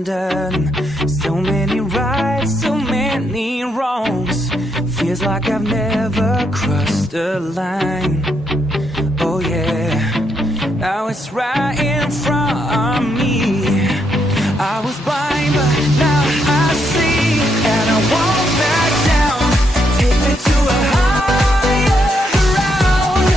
undone. So many rights, so many wrongs. Feels like I've never crossed a line. Oh yeah, now it's right in front of me. I was blind, but now I see, and I won't back down. Take me to a higher ground,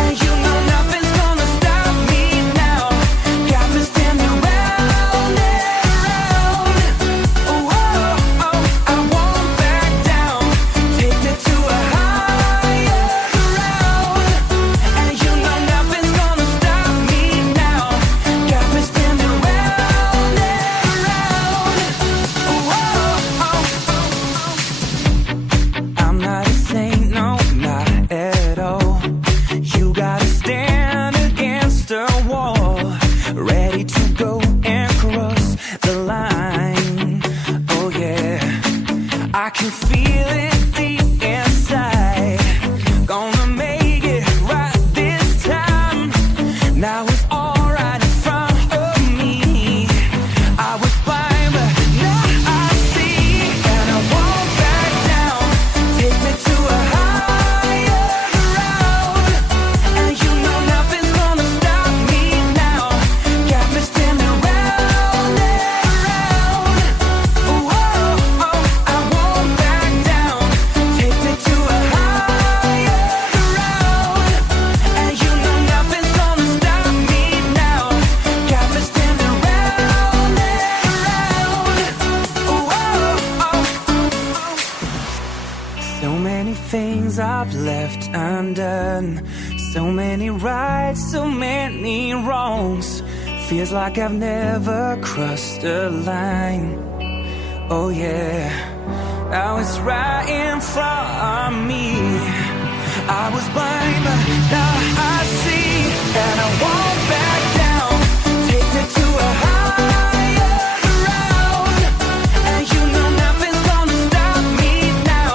and you know nothing's gonna stop me now. Got me standing round and round. Oh, oh, oh, I won't back down. Take me to a higher ground, and you know nothing's gonna stop me now. Got me standing round and round. Oh, oh, oh, oh. I'm not a saint, no, not at all. You gotta stand against the wall, ready to go and cross the line. Oh yeah, I can feel it deep inside. Gonna make it right this time. Now it's all right in front of me. I was blind, but now I see, and I won't back down. Take me to a higher ground, and you know nothing's gonna stop me now. Got me standing round and round. Oh, oh, oh, I won't back down. Take me to a higher ground, and you know nothing's gonna stop me now. Got me standing round and round. Oh, oh, oh. So many things I've left undone. So many rights, so many wrongs. Feels like I've never crossed a line. Oh yeah, now it's right in front of me. I was blind, but now I see, and I won't back down. Take me to a higher ground, and you know nothing's gonna stop me now.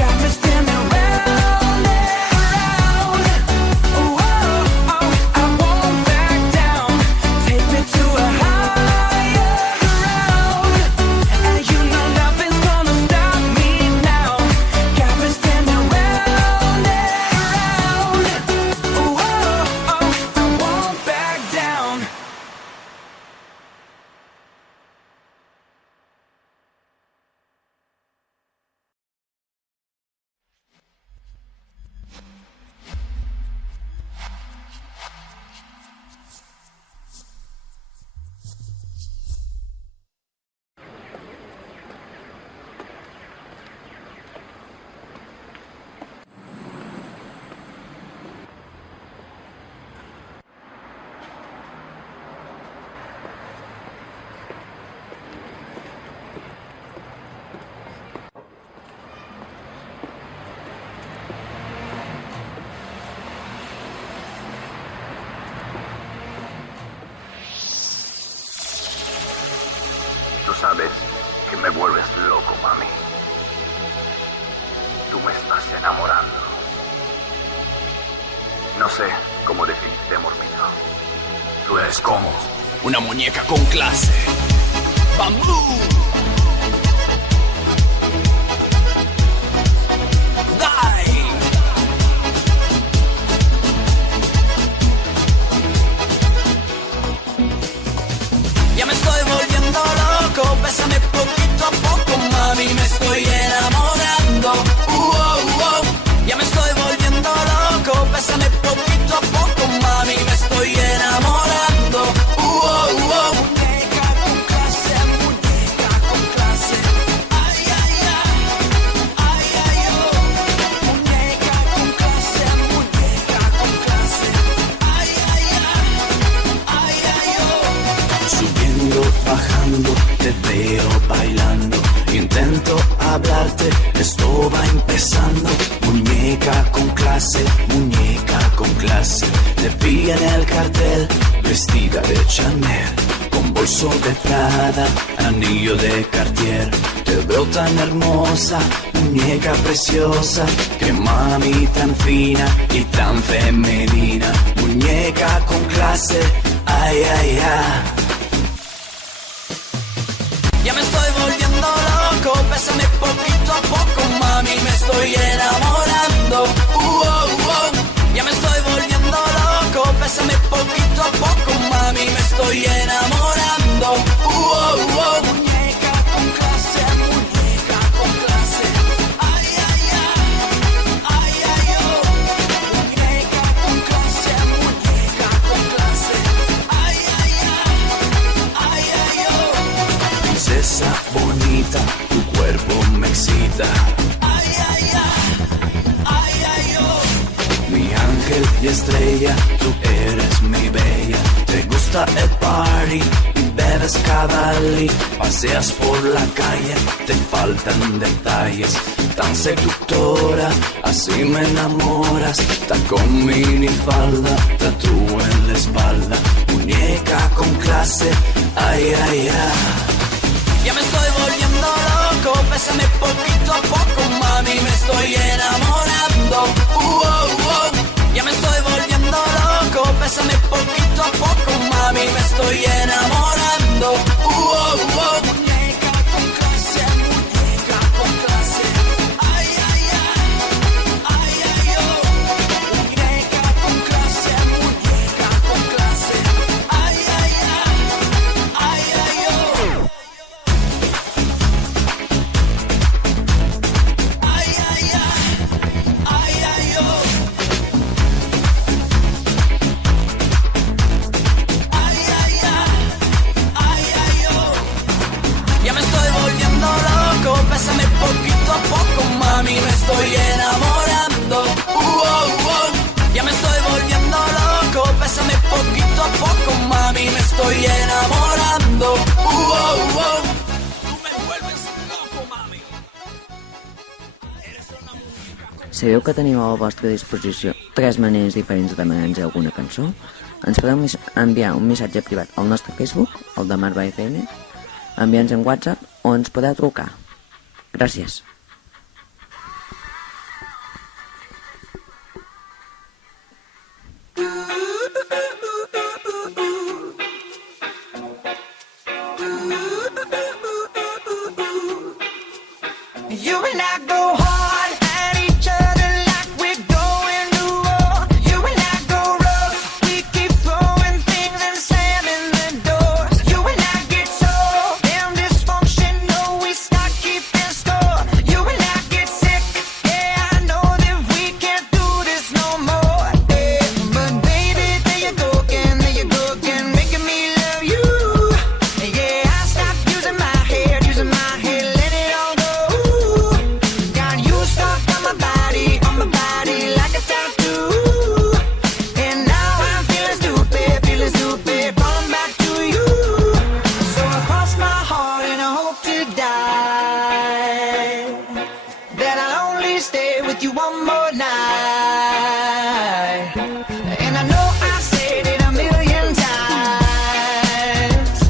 Got me standing round and round. Oh, oh, oh, I won't back down. Take me to a higher ground, and you know nothing's gonna stop me now. Got me standing round and round. Oh, oh, oh, I won't back down. Tú sabes que me vuelves loco, mami. Tú me estás enamorando. No sé cómo definirte, amor mío. Tú eres como Una muñeca con clase. ¡Bambú! ¡Dai! Ya me estoy volviendo loco, bésame poquito a poco, mami, me estoy enamorando. Ya me estoy volviendo loco, bésame poquito a poco, mami, me estoy enamorando. Muñeca con clase, muñeca con clase. Ay, ay, ay, ay, ay, oh. Muñeca con clase, muñeca con clase. Ay, ay, ay, ay, ay, oh. Subiendo, bajando, te veo bailando. Intento hablarte, esto va empezando. Muñeca con clase, muñeca con clase. Te vi en el cartel, vestida de Chanel, con bolso de Prada, anillo de Cartier. Te veo tan hermosa, muñeca preciosa, que mami tan fina y tan femenina. Muñeca con clase, ay, ay, ay. bésame poquito a poco, mami, me estoy enamorando. Ya me estoy volviendo loco, bésame poquito a poco, mami, me estoy enamorando. Muñeca con clase, muñeca con clase. Ay, ay, ay, ay, ay, oh. Muñeca con clase, muñeca con clase. Ay, ay, ay, ay, ay, oh. Princesa bonita, tu cuerpo me excita. Ay, ay, ay, ay, ay, oh. Mi ángel y estrella, tú eres mi bella. Te gusta el party y bebes Cavalli. Paseas por la calle, te faltan detalles. Tan seductora, así me enamoras. Tacón minifalda, tatú en la espalda. Muñeca con clase, ay, ay, ay. Ya me estoy volviendo loco, bésame poquito a poco, mami, me estoy enamorando. Ya me estoy volviendo loco, bésame poquito a poco, mami, me estoy enamorando. Muñeca con clase, muñeca con clase. Ay, ay, ay, ay, ay, oh. Muñeca con clase, muñeca con clase. Ay, ay, ay, ay, ay, oh. Ay, ay, ay, ay, ay, oh. Ay, ay, ay, ay, ay, oh. Ya me estoy volviendo loco, bésame poquito a poco, mami, me estoy enamorando. Ya me estoy volviendo loco, bésame poquito a poco, mami, me estoy enamorando. Tú me vuelves loco, mami. Eres una muñeca. Sabeu que teniu a la vostra disposició 3 maneres diferents de demanar-nos alguna cançó? Ens podeu enviar un missatge privat al nostre Facebook, el de Marba FM, enviar-nos en WhatsApp o ens podeu trucar. Gràcies. You and I go hard at each other like we're going to war. You and I go rough, we keep throwing things and slamming the doors. You and I get so damn dysfunctional, we start keeping score. You and I get sick, yeah, I know that we can't do this no more. Yeah. But baby, there you go again, making me love you. Yeah, I stopped using my head, let it all go. Got you stuck on my body like a tattoo. And now I'm feeling stupid, falling back to you. So I cross my heart and I hope to die that I'll only stay with you one more night. And I know I said it a million times,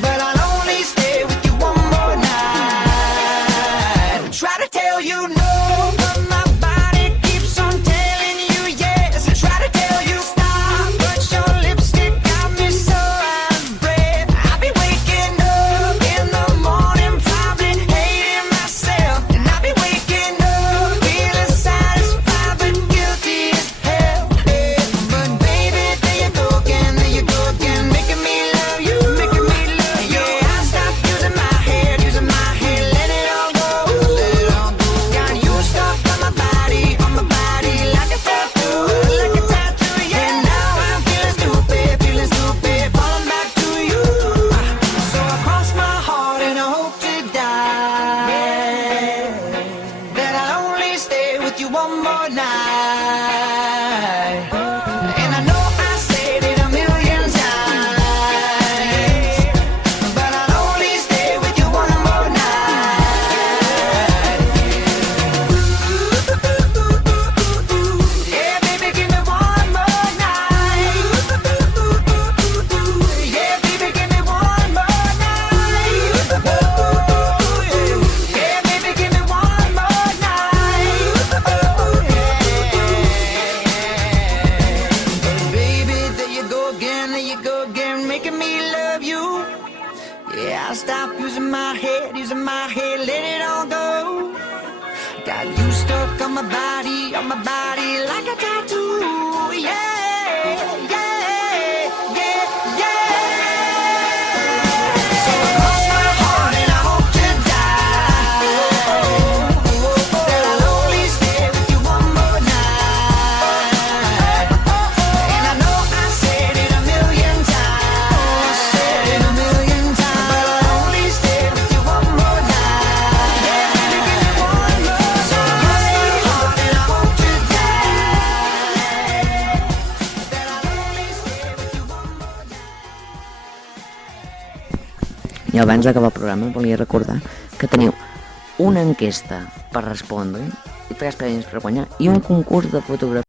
but I'll only stay with you one more night. Try to tell you no, but my body keeps on telling you yes. Try to tell you stop, but your lipstick got me so out of breath. I'll be waking up in the morning, probably hating myself. And I'll be waking up feeling satisfied but guilty as hell. But baby, there you go again, making me love you. Yeah, I stopped using my head, let it all go. Got you stuck on my body like a tattoo, yeah. And now I'm feeling stupid, falling back to you. So I cross my heart and I hope to die that I'll only stay with you one more night. And I know I said it a million times, but I'll only stay with you one more night. Yeah, baby, give me one more night. Yeah, baby, give me one more night. Yeah, baby, give me one more night. my body, like a tattoo. Yeah, yeah, yeah, yeah. So cross my heart and I hope to die that I'll only stay with you one more night. And I know I said it a million times, but I'll only stay with you one more night. Yeah, baby, give me one more. So cross my heart and I hope to die that I'll only stay with you one more night. I abans d'acabar el programa volia recordar que teniu una enquesta per respondre i 3 premis per guanyar i un concurs de fotografia